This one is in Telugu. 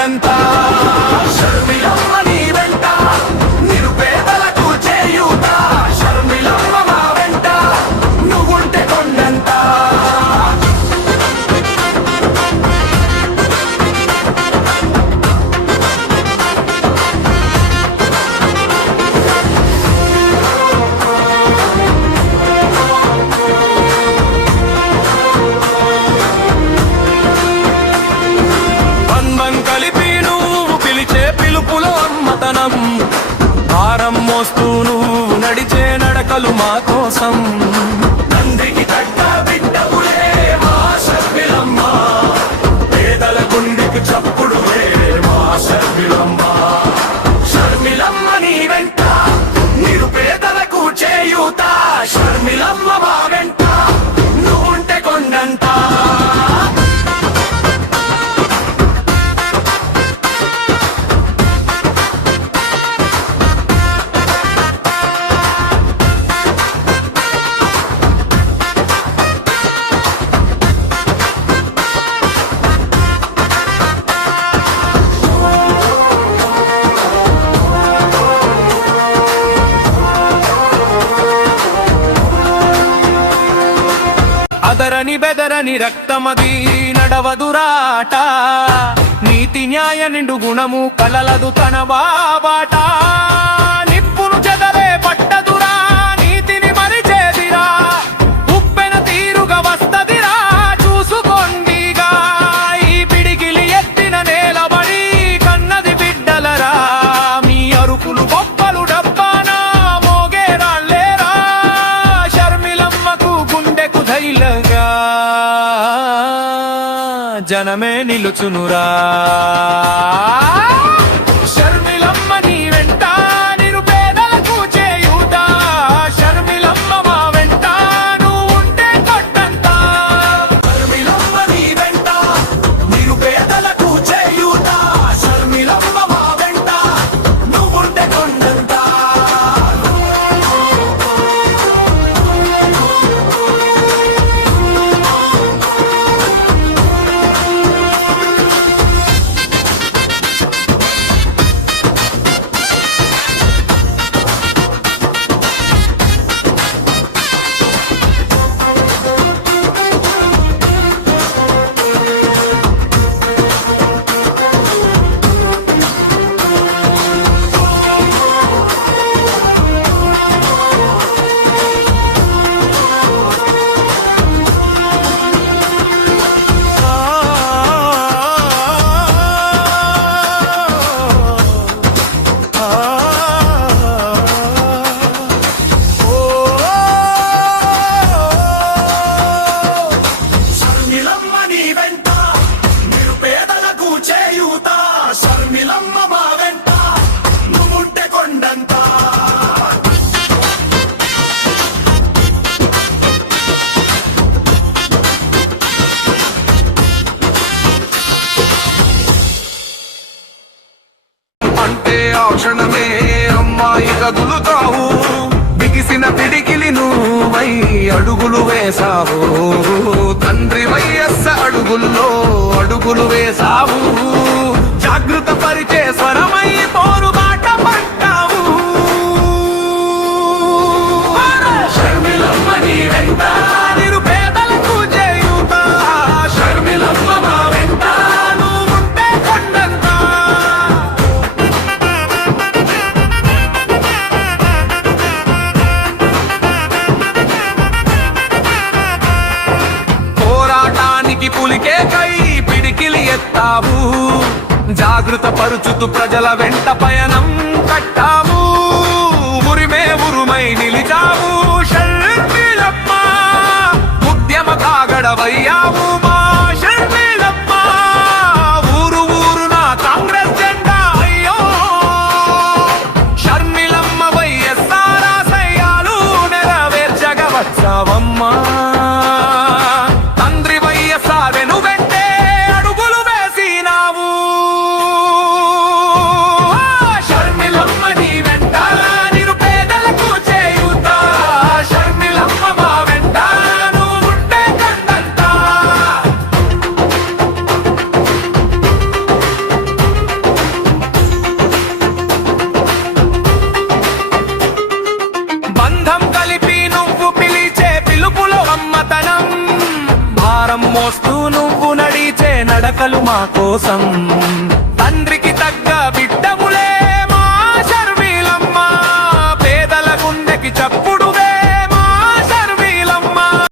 కొండంత. షర్మిలమ్మ నీ వెంట నిరుపేదలకు చేయూత. షర్మిలమ్మ మా వెంట నువ్వుంటే కొండంత. భారం మోస్తూ నువ్వు నడిచే నడకలు మా కోసం. నందికి తగ్గ బిడ్డవులే మా షర్మిలమ్మ. పేదల గుండెకు చప్పుడులే మా షర్మిలమ్మ. షర్మిలమ్మ నీ వెంట నిరుపేదలకు చేయూత. షర్మిలమ్మ మా వెంట నువ్వుంటే కొండంత. అదరని బెదరని రక్తమది నడవదురాట. నీతి న్యాయ నిండు గుణము కలలదు తన బాబాట. నిప్పును చెదలే పట్టదురా నీతిని మరిచేదిరా. ఉప్పెన తీరుగా వస్తదిరా చూసుకోండిగా. ఈ పిడికిలి ఎత్తిన నేలబడి కన్నది బిడ్డలరా. మీ అరుపులు గొప్పలు డబ్బానా మోగే రాళ్ళేరా. షర్మిలమ్మకు గుండెకు ధైర్యంగా జనమే నిలుచునురా. షర్మిలమ్మ నీ వెంట నిరుపేదలకు చేయూత. షర్మిలమ్మ మా వెంట నువ్వుంటే కొండంత. షర్మిలమ్మ నీ వెంట నిరుపేదలకు చేయూత. షర్మిలమ్మ మా వెంట నువ్వుంటే కొండంత. షర్మిలమ్మ మా వెంట నువ్వుంటే కొండంత. అంటే ఆ క్షణమే అమ్మాయి కదులుతావు. బిగిసిన పిడికిలి నువ్వై అడుగులు వేసావు. తండ్రి వయస్స అడుగుల్లో అడుగులు వేసావు. జాగృత పరిచే స్వరమై పోరు బాట పట్టావు. షర్మిలమ్మ నీ వెంట నిరుపేదలకు చేయూత. షర్మిలమ్మ మా వెంట నువ్వుంటే కొండంత. పోరాటానికి పులికే కై పిడికిలి ఎత్తావు. జాగృత పరుచుతూ ప్రజల వెంట పయనం కట్టావు. ఉరిమే ఉరుమై నిలిచావు. షర్మిలమ్మ ఉద్యమ కాగడవయ్యావు. మా షర్మిలమ్మ ఊరు ఊరున కాంగ్రెస్ జెండా అయ్యో. షర్మిలమ్మ వైఎస్ఆర్ ఆశయాలు నెరవేర్చగా వచ్చావమ్మా. తండ్రి వైఎస్ఆర్ వెనువెంటే అడుగులు వేసినావు. షర్మిలమ్మ నీ వెంట నిరుపేదలకు చేయూత. షర్మిలమ్మ మా వెంట నువ్వుంటే కొండంత. మోస్తూ నువ్వు నడిచే నడకలు మా కోసం